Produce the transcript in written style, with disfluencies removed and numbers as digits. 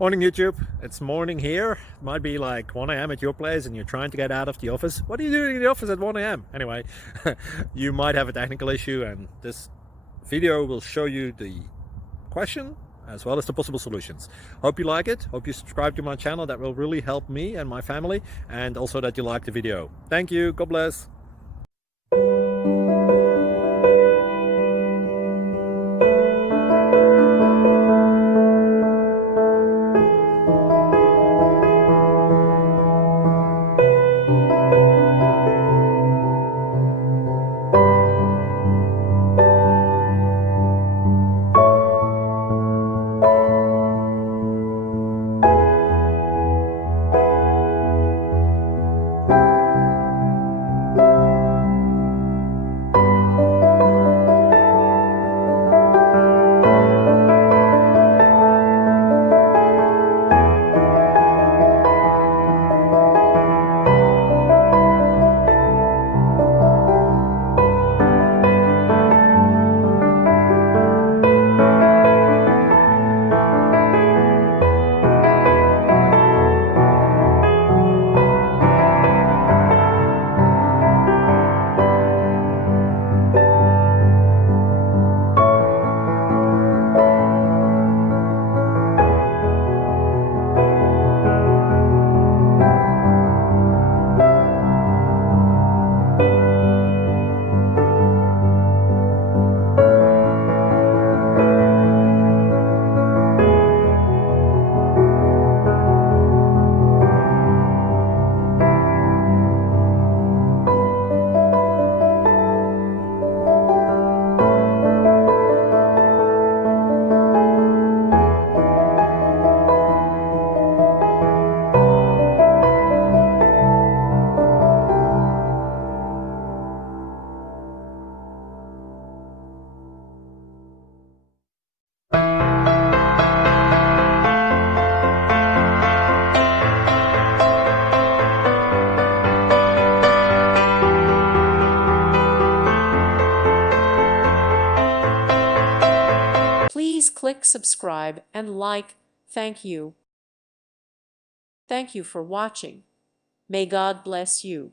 Morning YouTube, it's morning here. It might be like 1 a.m. at your place and you're trying to get out of the office. What are you doing in the office at 1 a.m.? Anyway, you might have a technical issue and this video will show you the question as well as the possible solutions. Hope you like it, hope you subscribe to my channel. That will really help me and my family, and also that you like the video. Thank you, God bless. Please click subscribe and like. Thank you. Thank you for watching. May God bless you.